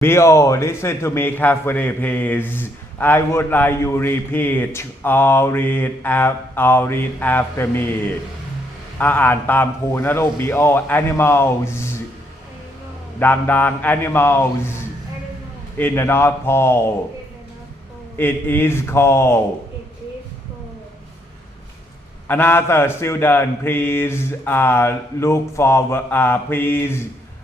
Bio, listen to me carefully, please. I would like you repeat or read af- or read after me. อ่าอ่านตามครูนะลูก Bio animals ดังๆ animals in the North Pole it is cold Another student, please uh, look forward. Uh, please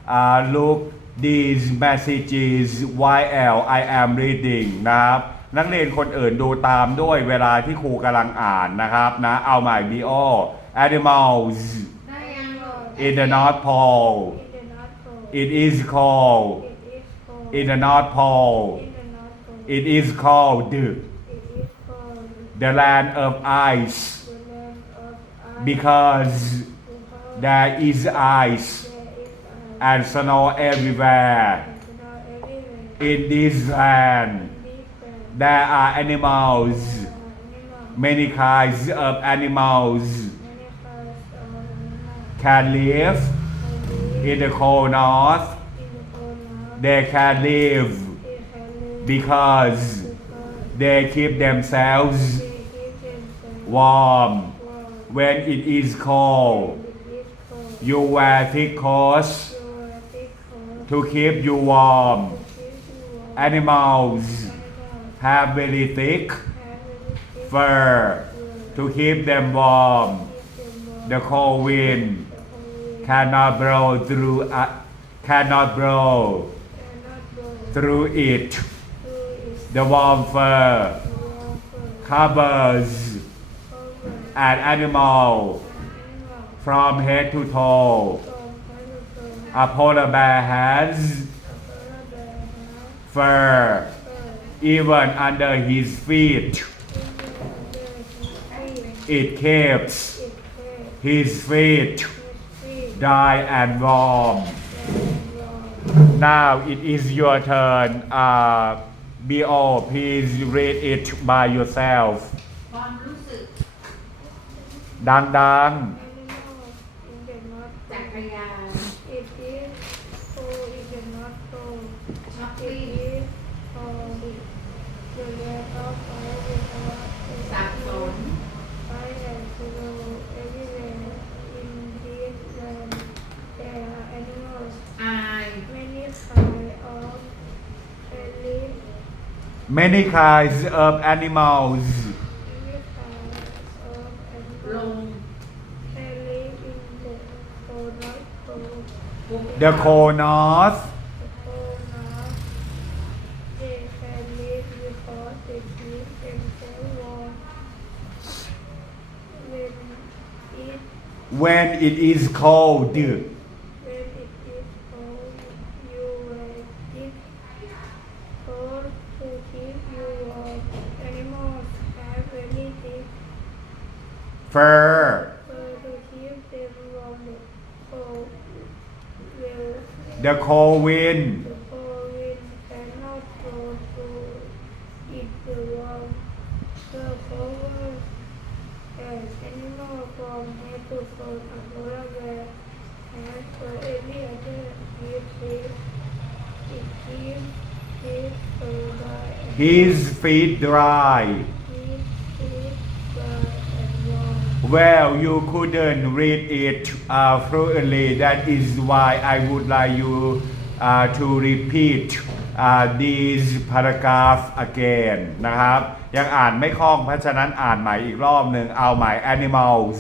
uh, look these messages while I am reading นะครับนักเรียนคนอื่นดูตามด้วยเวลาที่ครูกำลังอ่านนะครับนะเอาใหม่ BO animals ได้ยังหรอ in the North Pole it is cold in the North Pole it is cold the land of ice because there is ice and snow everywhere. In this land there are animals. Many kinds of animals can live in the cold north. They can live because they keep themselves warm. When it is cold you wear thick coats to keep you warm. Animals have very thick fur to keep them warm. The cold wind cannot blow through uh, cannot blow through it. The warm fur covers an animal from head to toe a polar bear has fur even under his feet it keeps his feet dry and warm now it is your turn uh, bo please read it by yourself ความรู้สึก ดัง จั live because they keep themselves warm. When when it it is cold when it is cold, you wear thick coat to keep you warm. Animals have very thick fur fur to keep them warm. The cold will the cold wind The cold wind cannot blow through it the warm the cover an animal from head to foot a polar bear has for every other it keeps it keeps his fur dry and his feet dry keeps his dry and warm. Well you couldn't read it uh, fluently that is why I would like you uh, to repeat uh, these paragraph again นะครับ ยังอ่านไม่คล่อง เพราะฉะนั้นอ่านใหม่อีกรอบหนึ่งเอาใหม่ animals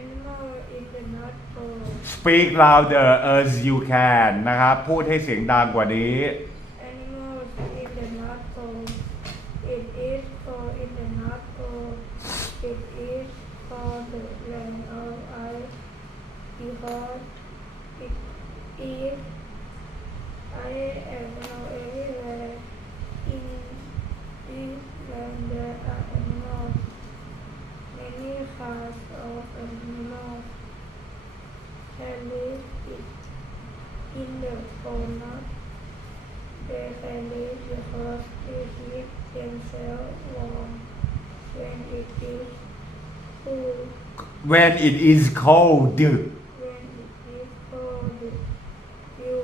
Animal in the North Pole speak louder as you can นะครับ พูดให้เสียงดังกว่านี้ Animals in the North Pole. It is cold in the North Pole. It is called the land of ice because it when it is cold. When it is cold, you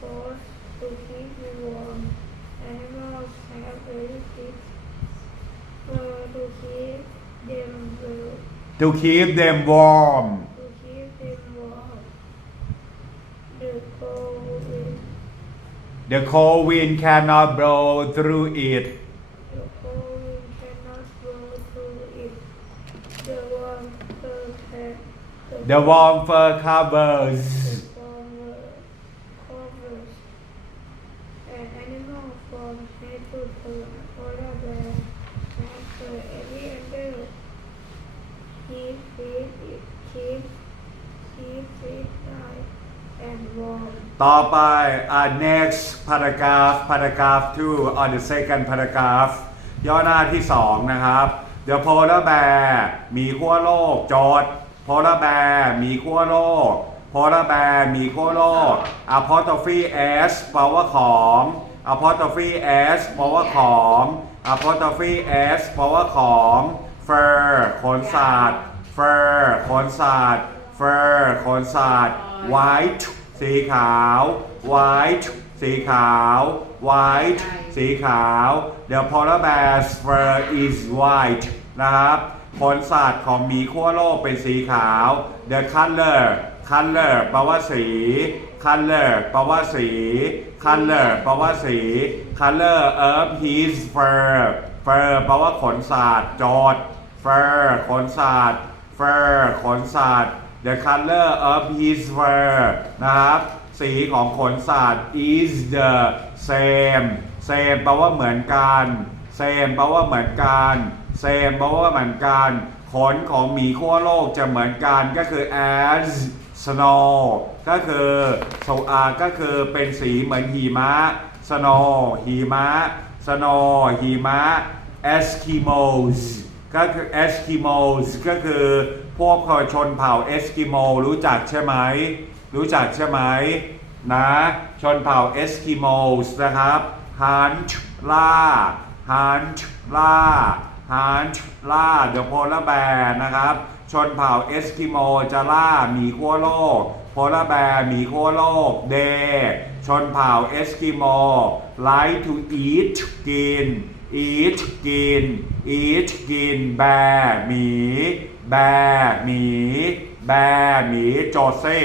coat to keep you warm. Animals have very thick uh, to keep them well, to keep them warm. To keep them warm. The cold wind, the cold wind cannot blow through it the warm fur covers former covers an animal from head to toe, polar bear, hamster, any other. Keep fit, keep, keep fit nice and warm. ต่อไป uh, next paragraph paragraph 2 on the second paragraph ย่อหน้าที่2นะครับ The polar bear หมีขั้วโลกโจทย์ polar bear หมีขั้วโลก polar bear หมีขั้วโลก apostrophe s แปลว่าของ apostrophe s แปลว่าของ apostrophe s แปลว่าของ fur ขนสัตว์ fur ขนสัตว์ fur ขนสัตว์ white สีขาว white สีขาว white สีขาว The polar bear's fur is white นะครับ ขนสัตว์ของหมีขั้วโลกเป็นสีขาว The color color แปลว่าสี color แปลว่าสี color แปลว่าสี color of his fur fur แปลว่าขนสัตว์จอด fur ขนสัตว์ fur ขนสัตว์ the color of his fur นะครับ สีของขนสัตว์ is the same same แปลว่าเหมือนกัน same แปลว่าเหมือนกัน same แปลว่าเหมือนกันขนของหมีขั้วโลกจะเหมือนกันก็คือ as snow ก็คือ so อาก็คือเป็นสีเหมือนหิมะ snow หิมะ snow หิมะ Eskimos ก็คือ Eskimos ก็คือพวกชนเผ่าเอสกิโมรู้จักใช่ไหม รู้จักใช่ไหมนะ ชนเผ่าเอสกิโมสนะครับ hunt ล่า hunt ล่า hunt ล่า the polar bear นะครับ ชนเผ่าเอสกิโมจะล่าหมีขั้วโลก polar bear หมีขั้วโลก they ชนเผ่าเอสกิโม like to eat กิน eat กิน eat กิน bear หมี bear หมี bear หมีโจเซ่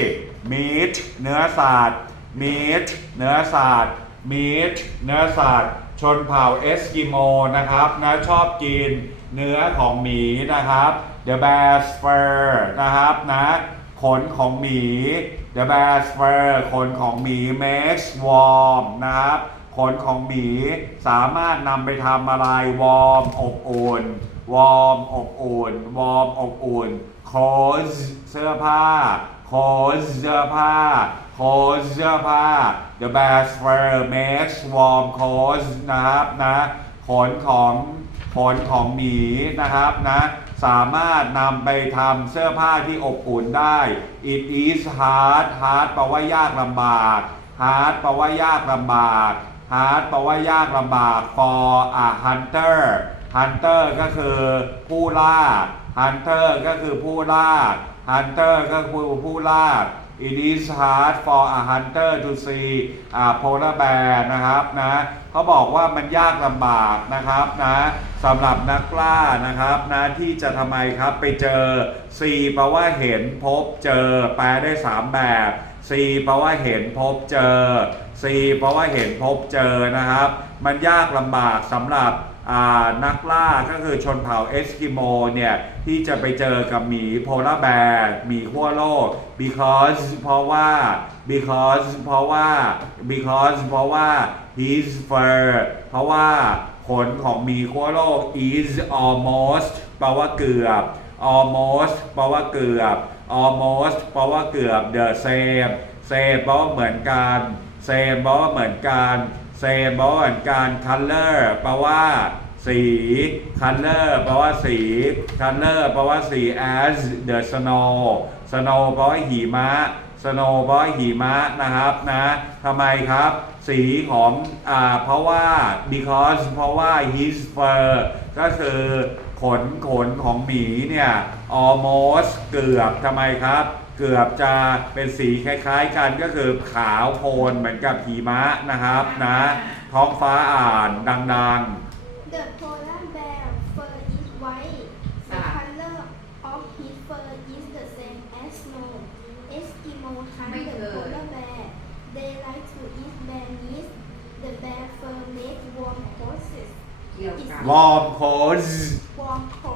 meat เนื้อสัตว์ meat เนื้อสัตว์ meat เนื้อสัตว์ ชนเผ่าเอสกิโมนะครับนะชอบกินเนื้อของหมีนะครับ the bear's fur นะครับนะขนของหมี the bear's fur ขนของหมี makes warm นะครับขนของหมีสามารถนำไปทำอะไร warm อบอุ่น warm อบอุ่น warm อบอุ่น clothes เสื้อผ้า clothes เสื้อผ้า clothes เสื้อผ้า the bear's fur makes warm clothes นะครับนะขนของขนของหมีนะครับนะสามารถนำไปทำเสื้อผ้าที่อบอุ่นได้ it is hard hard แปลว่ายากลำบาก hard แปลว่ายากลำบาก hard แปลว่ายากลำบาก for a hunter hunter ก็คือผู้ล่า hunter ก็คือผู้ล่า hunter ก็คือผู้ล่า It is hard for a hunter to see a polar bear นะครับนะเขาบอกว่ามันยากลำบากนะครับนะสำหรับนักล่านะครับนะที่จะทำไมครับไปเจอ see แปลว่าเห็นพบเจอ แปลได้ 3 แบบ see แปลว่าเห็นพบเจอ see แปลว่าเห็นพบเจอนะครับ มันยากลำบากสำหรับ นักล่าก็คือชนเผ่าเอสกิโมเนี่ย ที่จะไปเจอกับหมีโพลาร์แบร์หมีขั้วโลก because เพราะว่า because เพราะว่า because เพราะว่า his fur เพราะว่าขนของหมีขั้วโลก is almost แปลว่าเกือบ almost แปลว่าเกือบ almost แปลว่าเกือบ the same same แปลว่าเหมือนกัน same แปลว่าเหมือนกัน same แปลว่าเหมือนกัน color แปลว่า สี color แปลว่าสี color แปลว่าสี as the snow snow แปลว่าหิมะ snow แปลว่าหิมะนะครับนะทำไมครับ สีของอ่าเพราะว่า because เพราะว่า his fur ก็คือขนขนของหมีเนี่ย almost เกือบทำไมครับ เกือบจะเป็นสีคล้ายๆกันก็คือขาวโพลนเหมือนกับหิมะนะครับนะ ท้องฟ้าอ่านดัง The polar bear fur is white. The color of his fur is the same as snow. Eskimo hunt the polar bear. They like to eat bear meat. The bear fur make warm coats. เกี่ยวกับๆ warm coats Warm coats.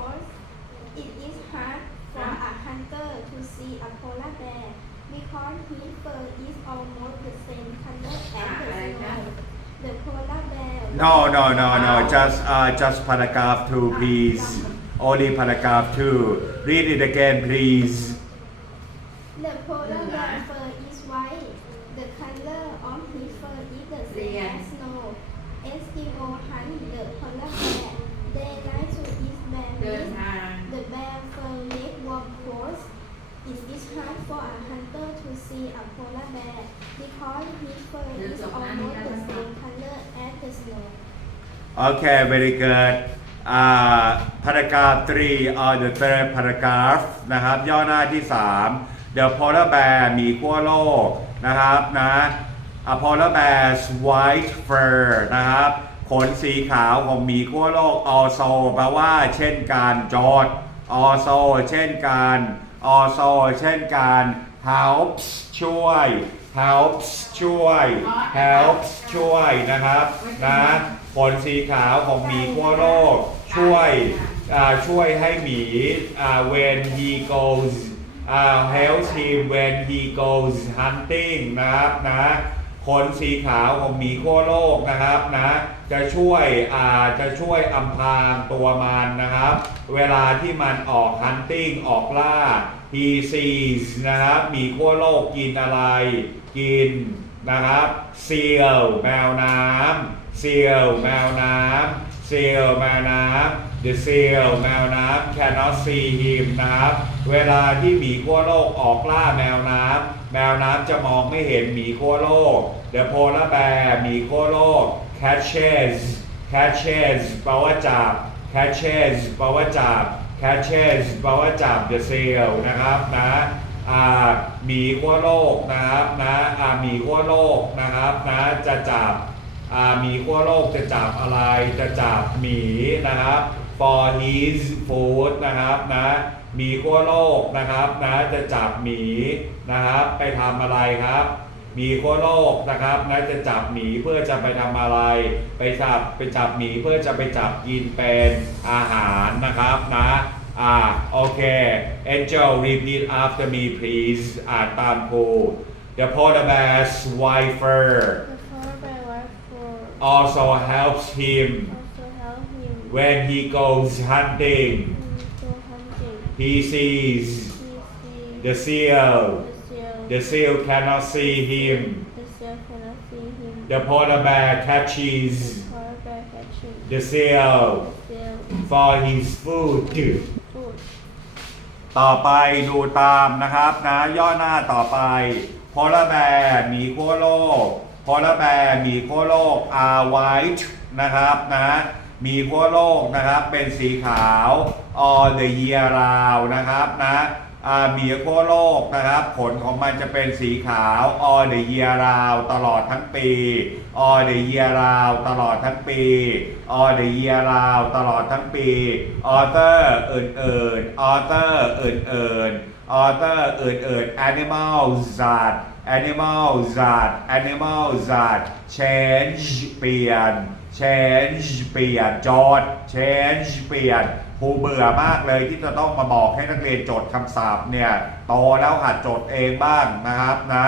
Because his fur is almost the same color as the snow. The polar bear. no no no no just uh, just paragraph two please. only paragraph two. Read it again please. The polar bear fur Okay, very good. Uh, paragraph 3 or the third paragraph นะครับย่อหน้าที่ 3 The polar bear มีขั้วโลกนะครับนะ A polar bear's white fur นะครับขนสีขาวของหมีขั้วโลก also แปลว่าเช่นกันจอด also เช่นกัน also เช่นกัน helps ช่วย helps ช่วย helps ช่วยนะครับนะขนสีขาวของหมีขั้วโลกช่วยช่วยให้หมี when he goes helps him when he goes hunting นะครับนะขนสีขาวของหมีขั้วโลกนะครับนะจะช่วยอ่าจะช่วยอำพรางตัวมันนะครับ เวลาที่มันออก hunting ออกล่า he sees นะครับหมีขั้วโลกกินอะไร กินนะครับ seal แมวน้ำ seal แมวน้ำ seal แมวน้ำ the seal แมวน้ำ cannot see him นะครับ เวลาที่หมีขั้วโลกออกล่าแมวน้ำ แมวน้ำจะมองไม่เห็นหมีขั้วโลก the polar bear หมีขั้วโลก catches catches แปลว่าจับ catches แปลว่าจับ catches แปลว่าจับ the seal นะครับนะ อ่ามีขั้วโลกนะครับนะอ่ามีขั้วโลกนะครับนะจะจับอ่ามีขั้วโลกจะจับอะไรจะจับหมีนะครับ for his food นะครับนะมีขั้วโลกนะครับนะจะจับหมีนะครับไปทำอะไรครับมีขั้วโลกนะครับนะจะจับหมีเพื่อจะไปทำอะไร ไปจับไปจับหมีเพื่อจะไปจับกินเป็นอาหารนะครับนะ อ่าโอเค Angel repeat after me please อ่านตามครู The polar bear's white fur The polar bear white fur also helps him also help him when he goes hunting. go hunting. He sees He sees the seal. the seal. The seal cannot see him. The seal cannot see him. The polar bear catches The polar bear catches the seal the seal for his food. ต่อไปดูตามนะครับนะย่อหน้าต่อไปโพลาแบร์หมีขั้วโลกโพลาแบร์หมีขั้วโลก are white นะครับนะมีขั้วโลกนะครับเป็นสีขาว all the year round นะครับนะ เมียร์คโลกนะครับ ผลของมันจะเป็นสีขาวออเดเยียราวตลอดทั้งปีออเดเยียราวตลอดทั้งปีออเดเยียราวตลอดทั้งปีออเตอร์อื่นๆออเตอร์อื่นๆออเตอร์อื่นๆ animal สัตว์ animal สัตว์ animal สัตว์ change เปลี่ยน change เปลี่ยนจอด change เปลี่ยน ครูเบื่อมากเลยที่จะต้องมาบอกให้นักเรียนจดคำศัพท์เนี่ยโตแล้วหัดจดเองบ้างนะครับนะ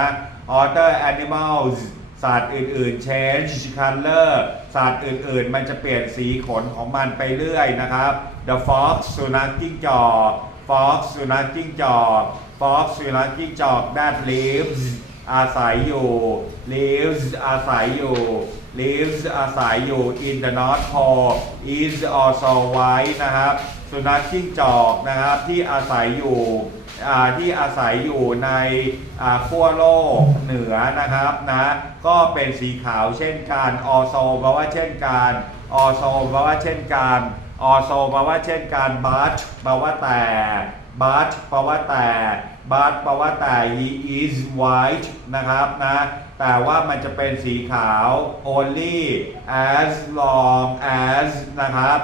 author animals สัตว์อื่นๆ change color สัตว์อื่นๆ มันจะเปลี่ยนสีขนของมันไปเรื่อยนะครับ the fox สุนัขจิ้งจอก fox สุนัขจิ้งจอก fox สุนัขจิ้งจอก that lives อาศัยอยู่ lives อาศัยอยู่ lives อาศัยอยู่ in the North Pole is also white นะครับสุนัขจิ้งจอกนะครับที่อาศัยอยู่ที่อาศัยอยู่ในขั้วโลกเหนือนะครับนะก็เป็นสีขาวเช่นกัน also แปลว่าเช่นกัน also แปลว่าเช่นกัน also แปลว่าเช่นกัน but แปลว่าแต่ but แปลว่าแต่ but แปลว่าแต่ he is white นะครับนะ แต่ว่ามันจะเป็นสีขาว only as long as นะครับ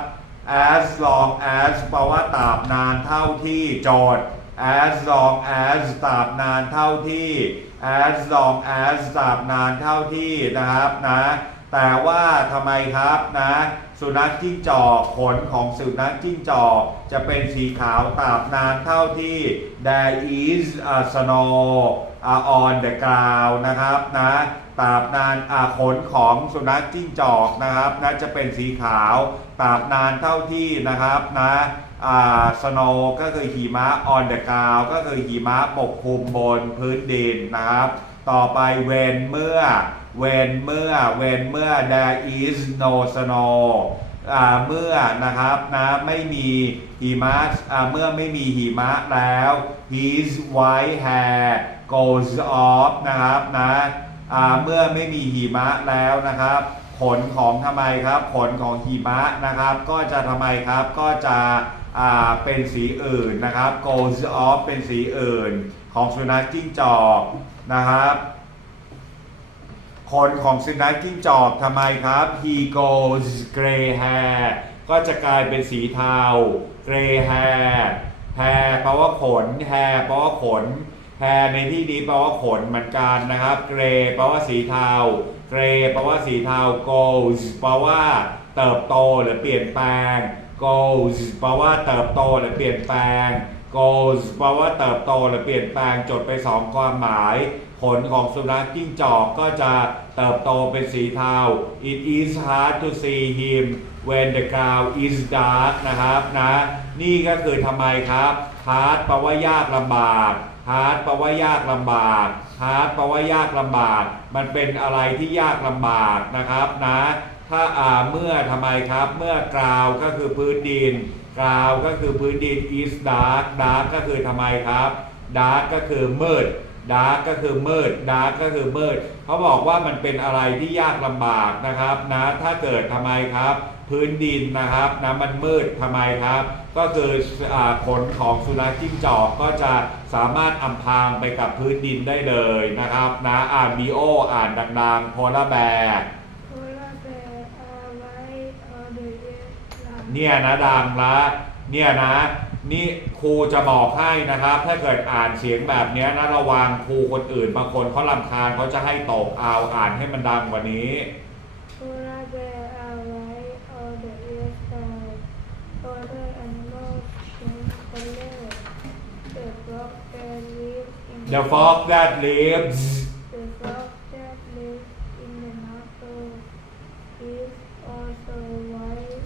as long as แปลว่าตราบนานเท่าที่จทย์ as long as ตราบนานเท่าที่ as long as ตราบนานเท่าที่นะครับนะ แต่ว่าทำไมครับนะ สุนัขจิ้งจอกขนของสุนัขจิ้งจอกจะเป็นสีขาวตราบนานเท่าที่ there is a snow on the ground นะครับนะตราบนานอ่าขนของสุนัขจิ้งจอกนะครับนะจะเป็นสีขาวตราบนานเท่าที่นะครับนะอ่า snow ก็คือหิมะ on the ground ก็คือหิมะปกคลุมบนพื้นดินนะครับ ต่อไป when เมื่อ when เมื่อ when เมื่อ there is no snow อ่าเมื่อนะครับนะไม่มีหิมะอ่าเมื่อไม่มีหิมะแล้ว his white hair goes off นะครับนะอ่าเมื่อไม่มีหิมะแล้วนะครับขนของทำไมครับขนของหิมะนะครับ ก็จะทำไมครับก็จะอ่าเป็นสีอื่นนะครับ goes off เป็นสีอื่น ของสุนัขจิ้งจอก นะครับขนของสุนัขจิ้งจอกทำไมครับ he goes gray hair ก็จะกลายเป็นสีเทา gray hair hair แปลว่าขน hair แปลว่าขน hair ในที่นี้แปลว่าขนเหมือนกันนะครับ gray แปลว่าสีเทา gray แปลว่าสีเทา goes แปลว่าเติบโตหรือเปลี่ยนแปลง goes แปลว่าเติบโตหรือเปลี่ยนแปลง goes แปลว่าเติบโตหรือเปลี่ยนแปลงจดไปสองความหมาย ขนของสุนัขจิ้งจอกก็จะเติบโตเป็นสีเทา It is hard to see him when the ground is dark นะครับนะ นี่ก็คือทำไมครับ hard แปลว่ายากลำบาก hard แปลว่ายากลำบาก hard แปลว่ายากลำบาก มันเป็นอะไรที่ยากลำบากนะครับนะ ถ้าอ่าเมื่อทำไมครับ เมื่อกราวก็คือพื้นดิน กราวก็คือพื้นดิน is dark dark ก็คือทำไมครับ dark ก็คือมืดดาร์กก็คือมืดดาร์กก็คือมืด เขาบอกว่ามันเป็นอะไรที่ยากลำบากนะครับนะถ้าเกิดทำไมครับ พื้นดินนะครับนะมันมืดทำไมครับ ก็คืออขนของสุนัขจิ้งจอกก็จะสามารถอำพรางไปกับพื้นดินได้เลยนะครับนะอ่านบีโออ่านดังๆโพลาแบร์ Polar bear are white on the left เนี่ยนะดังละเนี่ยนะนี่ครูจะบอกให้นะครับ ถ้าเกิดอ่านเสียงแบบเนี้ยนะระวังครูคนอื่นบางคนเขาลำคาญเขาจะให้ตกเอาอ่านให้มันดังกว่านี้ Polar bear are white on the left side. Other animals change color. The frog that lives in The frog that lives the frog that lives in the north is also white,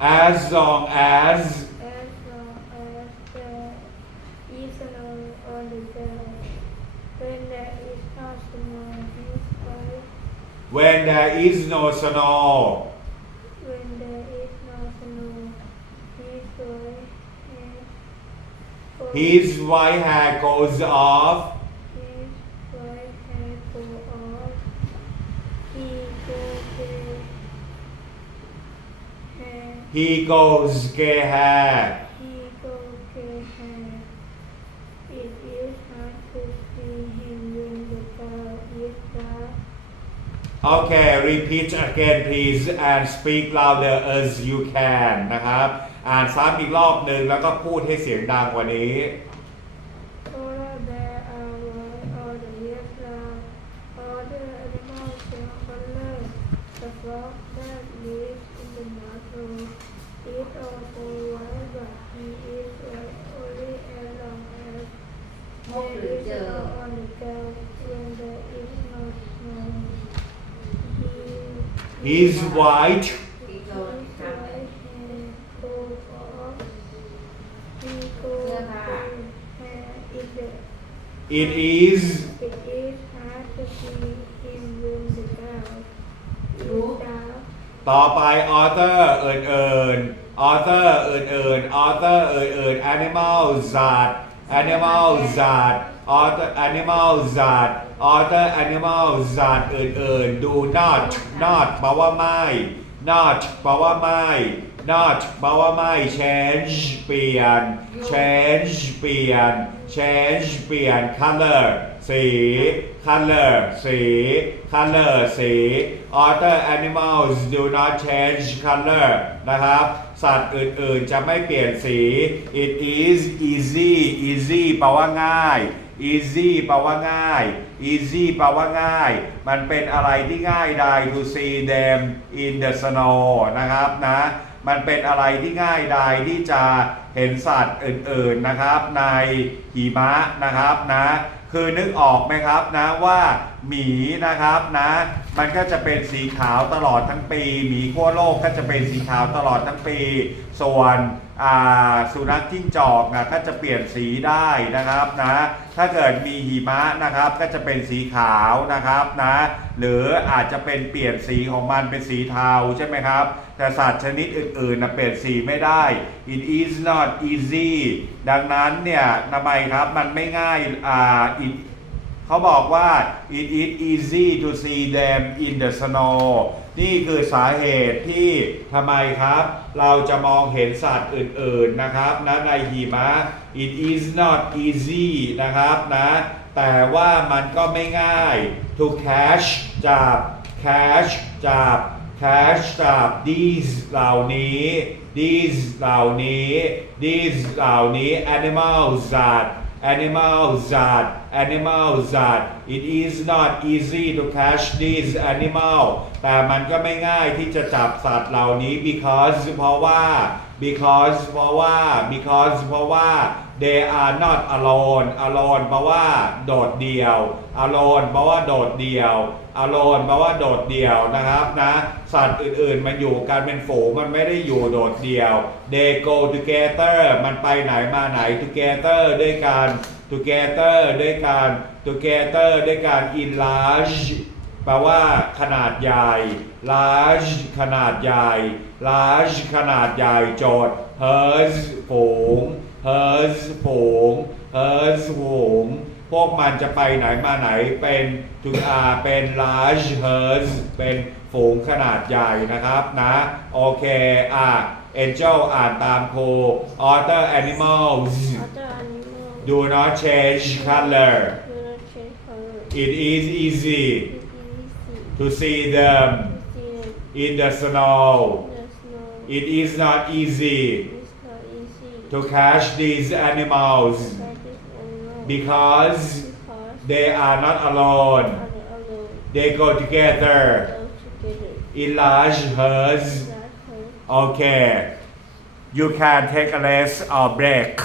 as long as there is. When there is no snow, when there is no snow When there is no snow, his white hair goes off he goes gray hair He goes gray hair. It is hard to see him when the cloud is dark. Okay repeat again please and speak louder as you can นะครับ อ่านซ้ำอีกรอบหนึ่งแล้วก็พูดให้เสียงดังกว่านี้ Polar bear are white or the left round. Other animals change color. The frog that lives in the natural is also white, but he is white only as long as พบ there หรือ is เจอ snow on the ground. When there is no snow, he He's white ที่โดน his ทำ white hair goes off. He goes Chưa hả? gray hair in the it is It is hard to see him when the ground is Đúng. dark. ต่อไป author เอินเอิน author เอินเอิน author เอินเอิน animal สัตว์ animal สัตว์ other animal สัตว์ other animal สัตว์อื่นๆ do not not แปลว่าไม่ not แปลว่าไม่ not แปลว่าไม่ change เปลี่ยน change เปลี่ยน change เปลี่ยน color สี color สี color สี other animals do not change color นะครับ สัตว์อื่นๆ จะไม่เปลี่ยนสี it is easy easy แปลว่าง่าย easy แปลว่าง่าย easy แปลว่าง่าย มันเป็นอะไรที่ง่ายได้ to see them in the snow นะครับนะมันเป็นอะไรที่ง่ายดายที่จะเห็นสัตว์อื่นๆนะครับในหิมะนะครับนะคือนึกออกไหมครับนะว่าหมีนะครับนะมันก็จะเป็นสีขาวตลอดทั้งปี หมีขั้วโลกก็จะเป็นสีขาวตลอดทั้งปี ส่วน สุนัขจิ้งจอกนะก็จะเปลี่ยนสีได้นะครับนะถ้าเกิดมีหิมะนะครับก็จะเป็นสีขาวนะครับนะหรืออาจจะเป็นเปลี่ยนสีของมันเป็นสีเทาใช่ไหมครับ แต่สัตว์ชนิดอื่นๆนะเปลี่ยนสีไม่ได้ it is not easy ดังนั้นเนี่ยทำไมครับมันไม่ง่ายอ่า it เขาบอกว่า it is easy to see them in the snow นี่คือสาเหตุที่ทำไมครับ เราจะมองเห็นสัตว์อื่นๆนะครับนะในหิมะ it is not easy นะครับนะแต่ว่ามันก็ไม่ง่าย to catch จับ catch จับ catch จับ these เหล่านี้ these เหล่านี้ these เหล่านี้ animals สัตว์ animal สัตว์ animal สัตว์ it is not easy to catch these animal แต่มันก็ไม่ง่ายที่จะจับสัตว์เหล่านี้ because เพราะว่า because เพราะว่า because เพราะว่า they are not alone alone แปลว่าโดดเดี่ยว alone แปลว่าโดดเดี่ยว alone แปลว่าโดดเดี่ยวนะครับนะสัตว์อื่นๆ มันอยู่กันเป็นฝูงมันไม่ได้อยู่โดดเดี่ยว they go together มันไปไหนมาไหน together ด้วยกัน together ด้วยกัน together ด้วยกัน in large แปลว่าขนาดใหญ่ large ขนาดใหญ่ large ขนาดใหญ่โจทย์ herds ฝูง herds ฝูง herds ฝูงพวกมันจะไปไหนมาไหนเป็นทุอาเป็น large herds เป็นฝูงขนาดใหญ่นะครับนะ โอเค อะ Angel อ่านตามโค other animals Other do not change color. Do not change color. it is easy It is easy. to see them see them in the snow. the snow. it is not easy It's not easy to catch these animals because because they are not alone. they are alone. they go together. In large herds That okay. You can take a rest or uh, break